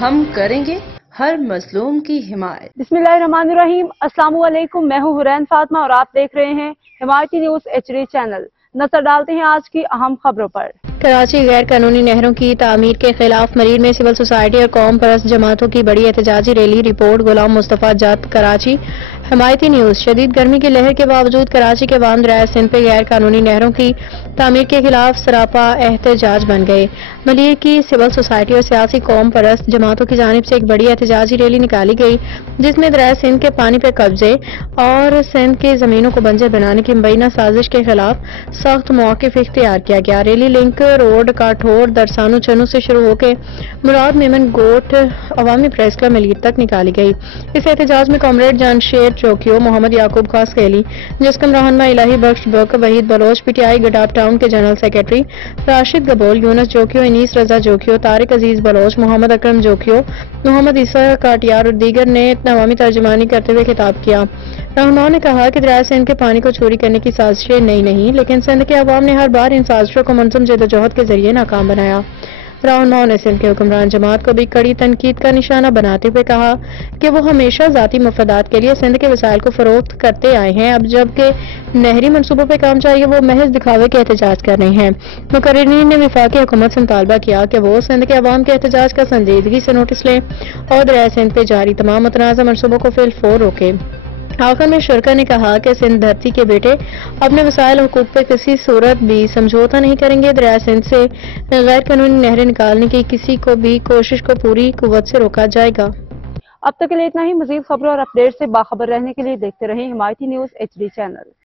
ہم کریں گے ہر مظلوم کی حمایت۔ بسم اللہ الرحمن الرحیم۔ السلام علیکم، میں ہوں حرین فاطمہ اور آپ دیکھ رہے ہیں حمایتی نیوز HD چینل۔ نظر ڈالتے ہیں آج کی اہم خبروں پر۔ کراچی غیر قانونی نہروں کی تعمیر کے خلاف مریر میں سول سوسائٹی اور قوم پرست جماعتوں کی بڑی احتجاجی ریلی۔ رپورٹ غلام مصطفیٰ جات، کراچی۔ حمایتی نیوز۔ شدید گرمی کی لہر کے باوجود کراچی کے عوام دریائے سندھ پہ غیر قانونی نہروں کی تعمیر کے خلاف سراپا احتجاج بن گئے۔ ملیر کی سول سوسائٹی اور سیاسی قوم پرست جماعتوں کی جانب سے ایک بڑی احتجاجی ریلی نکالی گئی، جس میں دریائے سندھ کے پانی پہ قبضے اور سندھ کی زمینوں کو بنجر بنانے کی مبینہ سازش کے خلاف سخت موقف اختیار کیا گیا۔ ریلی لنک روڈ کاٹھور درسانو چنو سے شروع ہو کے مراد میمن گوٹ عوامی پریس کلب ملیر تک نکالی گئی۔ اس احتجاج میں کامریڈ جانشیر چوکیو، محمد یعقوب خاص خیلی، جسکم رہنما الہی بخش بک، وحید بلوچ PTI گڈاپ ٹاؤن کے جنرل سیکرٹری، راشد گبول، یونس جوکیو، انیس رضا جوکیو، طارق عزیز بلوچ، محمد اکرم جوکیو، محمد عیسیٰ کاٹیار اور دیگر نے عوامی ترجمانی کرتے ہوئے خطاب کیا۔ رہنماؤں نے کہا کہ دریائے سندھ کے پانی کو چوری کرنے کی سازشیں نئی نہیں، لیکن سندھ کے عوام نے ہر بار ان سازشوں کو منظم جدوجہد کے ذریعے ناکام بنایا۔ رہنماؤں نے سندھ کے حکمران جماعت کو بھی کڑی تنقید کا نشانہ بناتے ہوئے کہا کہ وہ ہمیشہ ذاتی مفادات کے لیے سندھ کے وسائل کو فروخت کرتے آئے ہیں، اب جبکہ نہری منصوبوں پہ کام چاہیے وہ محض دکھاوے کے احتجاج کر رہے ہیں۔ مقررین نے وفاقی حکومت سے مطالبہ کیا کہ وہ سندھ کے عوام کے احتجاج کا سنجیدگی سے نوٹس لیں اور دریائے سندھ پہ جاری تمام متنازع منصوبوں کو فی الفور روکیں۔ آخر میں شرکا نے کہا کہ سندھ دھرتی کے بیٹے اپنے وسائل حقوق پہ کسی صورت بھی سمجھوتہ نہیں کریں گے۔ دریائے سندھ سے غیر قانونی نہریں نکالنے کی کسی کو بھی کوشش کو پوری قوت سے روکا جائے گا۔ اب تک کے لیے اتنا ہی۔ مزید خبروں اور اپڈیٹ سے باخبر رہنے کے لیے دیکھتے رہیں حمایتی نیوز HD چینل۔